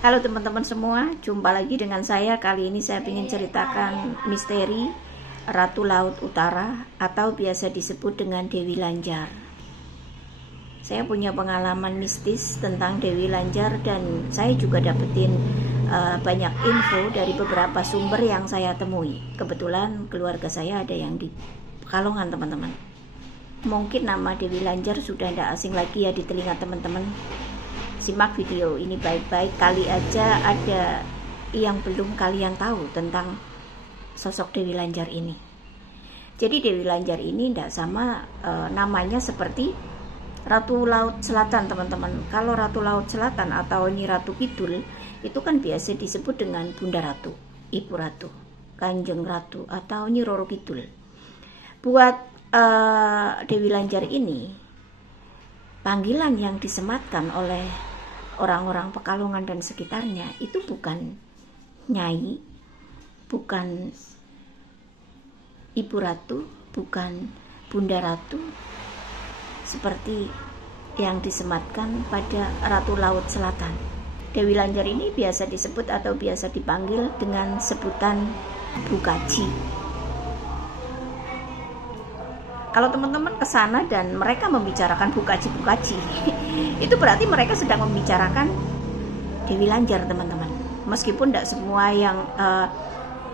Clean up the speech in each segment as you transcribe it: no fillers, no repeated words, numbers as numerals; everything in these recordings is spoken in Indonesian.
Halo teman-teman semua, jumpa lagi dengan saya. Kali ini saya ingin ceritakan misteri Ratu Laut Utara atau biasa disebut dengan Dewi Lanjar. Saya punya pengalaman mistis tentang Dewi Lanjar dan saya juga dapetin banyak info dari beberapa sumber yang saya temui. Kebetulan keluarga saya ada yang di Pekalongan, teman-teman. Mungkin nama Dewi Lanjar sudah tidak asing lagi ya di telinga teman-teman. Simak video ini baik-baik, kali aja ada yang belum kalian tahu tentang sosok Dewi Lanjar ini. Jadi Dewi Lanjar ini tidak sama namanya seperti Ratu Laut Selatan, teman-teman. Kalau Ratu Laut Selatan atau Nyi Ratu Kidul itu kan biasa disebut dengan Bunda Ratu, Ibu Ratu, Kanjeng Ratu atau Nyi Roro Kidul. Buat Dewi Lanjar ini, panggilan yang disematkan oleh orang-orang Pekalongan dan sekitarnya itu bukan Nyai, bukan Ibu Ratu, bukan Bunda Ratu seperti yang disematkan pada Ratu Laut Selatan. Dewi Lanjar ini biasa disebut atau biasa dipanggil dengan sebutan Bukaji. Kalau teman-teman ke sana dan mereka membicarakan Bukaji, itu berarti mereka sedang membicarakan Dewi Lanjar, teman-teman. Meskipun tidak semua yang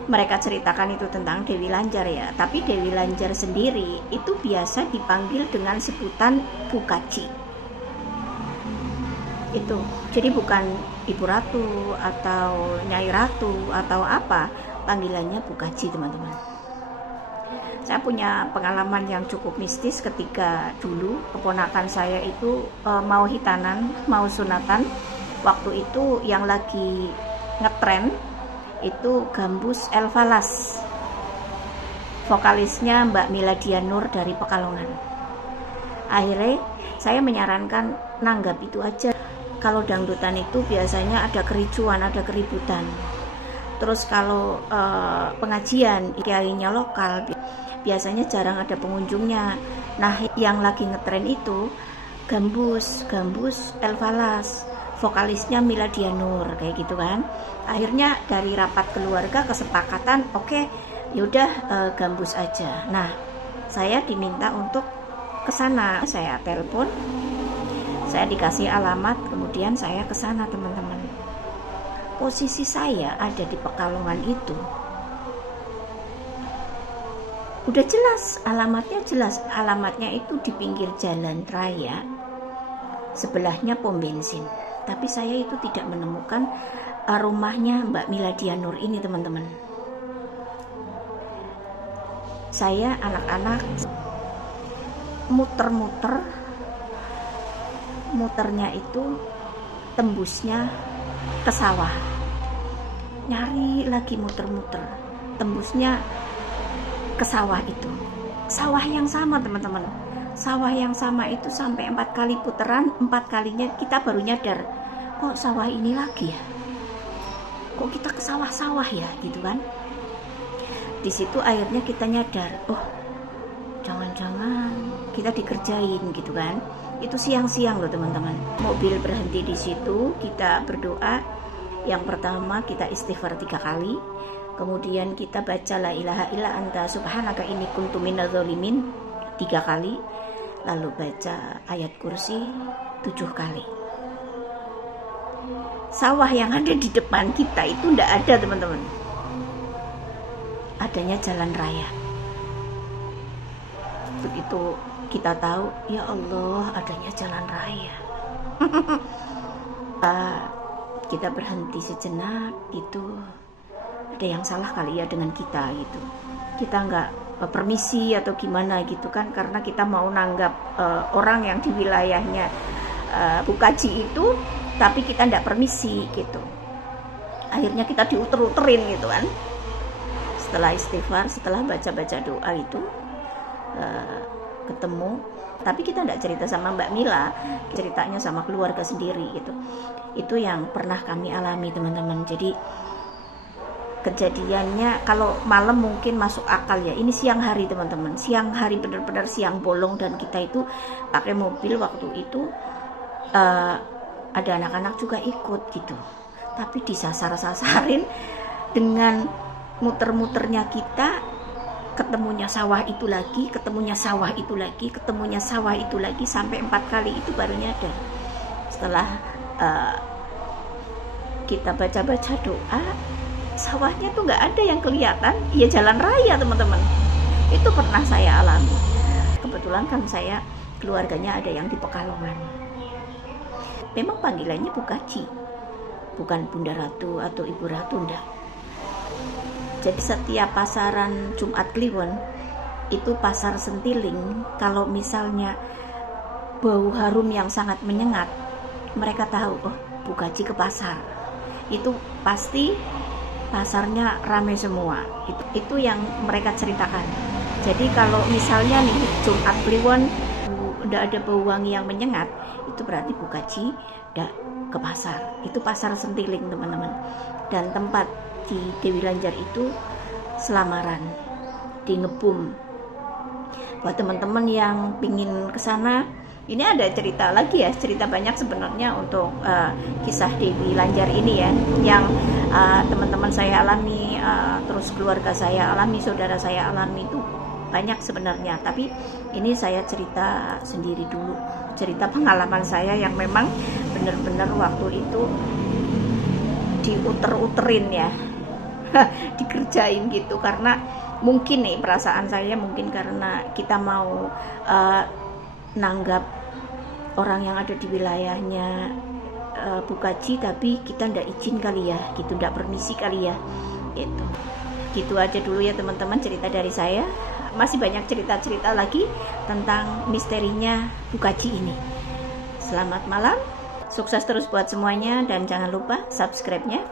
mereka ceritakan itu tentang Dewi Lanjar ya, tapi Dewi Lanjar sendiri itu biasa dipanggil dengan sebutan Bukaji. Itu, jadi bukan Ibu Ratu atau Nyai Ratu atau apa, panggilannya Bukaji, teman-teman. Saya punya pengalaman yang cukup mistis ketika dulu keponakan saya itu mau hitanan, mau sunatan. Waktu itu yang lagi ngetren itu Gambus Elvalas, vokalisnya Mbak Mila Dianur dari Pekalongan. Akhirnya saya menyarankan nanggap itu aja. Kalau dangdutan itu biasanya ada kericuan, ada keributan. Terus kalau pengajian kiainya lokal, biasanya jarang ada pengunjungnya. Nah, yang lagi ngetren itu Gambus Elvalas, vokalisnya Mila Dianur, kayak gitu kan. Akhirnya dari rapat keluarga kesepakatan, oke, yaudah Gambus aja. Nah, saya diminta untuk ke sana. Saya telepon, saya dikasih alamat, kemudian saya ke sana, teman-teman. Posisi saya ada di Pekalongan itu udah jelas, alamatnya itu di pinggir jalan raya, sebelahnya pom bensin. Tapi saya itu tidak menemukan rumahnya Mbak Mila Dianur ini, teman-teman. Saya anak-anak muternya itu tembusnya ke sawah, nyari lagi muter-muter, tembusnya ke sawah itu, sawah yang sama, teman-teman. Sawah yang sama itu sampai 4 kali putaran, 4 kalinya kita baru nyadar, kok sawah ini lagi ya, kok kita ke sawah-sawah ya, gitu kan. Di situ akhirnya kita nyadar, oh jangan-jangan kita dikerjain, gitu kan. Itu siang-siang loh, teman-teman. Mobil berhenti di situ, kita berdoa. Yang pertama kita istighfar 3 kali, kemudian kita baca la ilaha illa anta subhanaka inni kuntu minadz dzalimin 3 kali, lalu baca ayat kursi 7 kali. Sawah yang ada di depan kita itu tidak ada, teman-teman. Adanya jalan raya. Begitu kita tahu, ya Allah, adanya jalan raya. Kita berhenti sejenak, itu ada yang salah kali ya dengan kita gitu. Kita nggak permisi atau gimana gitu kan, karena kita mau nanggap orang yang di wilayahnya Bukaji itu, tapi kita nggak permisi gitu. Akhirnya kita diuter-uterin gitu kan. Setelah istighfar, setelah baca-baca doa itu ketemu, tapi kita tidak cerita sama Mbak Mila, ceritanya sama keluarga sendiri gitu. Itu yang pernah kami alami, teman-teman. Jadi kejadiannya kalau malam mungkin masuk akal ya, ini siang hari, teman-teman. Siang hari, benar-benar siang bolong, dan kita itu pakai mobil waktu itu ada anak-anak juga ikut gitu. tapi disasar-sasarin dengan muter-muternya kita, ketemunya sawah itu lagi, ketemunya sawah itu lagi, ketemunya sawah itu lagi, sampai 4 kali itu baru nyadar. Setelah kita baca-baca doa, sawahnya tuh nggak ada yang kelihatan, ya jalan raya teman-teman. Itu pernah saya alami. Kebetulan kan saya keluarganya ada yang di Pekalongan. Memang panggilannya Bu Kaji, bukan Bunda Ratu atau Ibu Ratu, enggak. Jadi setiap pasaran Jumat Kliwon itu pasar Sentiling, kalau misalnya bau harum yang sangat menyengat, mereka tahu, oh Bu Kaji ke pasar. Itu pasti pasarnya ramai semua. Itu yang mereka ceritakan. Jadi kalau misalnya nih Jumat Kliwon udah ada bau wangi yang menyengat, itu berarti Bu Kaji udah ke pasar. Itu pasar Sentiling teman-teman. Dan tempat di Dewi Lanjar itu selamaran di Ngebum. Buat teman-teman yang pingin ke sana, ini ada cerita lagi ya, cerita banyak sebenarnya untuk kisah Dewi Lanjar ini ya, yang teman-teman saya alami, terus keluarga saya alami, saudara saya alami, itu banyak sebenarnya. Tapi ini saya cerita sendiri dulu, cerita pengalaman saya yang memang benar-benar waktu itu diuter-uterin ya, dikerjain gitu. Karena mungkin nih perasaan saya, mungkin karena kita mau nanggap orang yang ada di wilayahnya Bu Kaji, tapi kita ndak izin kali ya, gitu, ndak permisi kali ya, gitu aja dulu ya teman-teman cerita dari saya. Masih banyak cerita-cerita lagi tentang misterinya Bu Kaji ini. Selamat malam, sukses terus buat semuanya, dan jangan lupa subscribe-nya.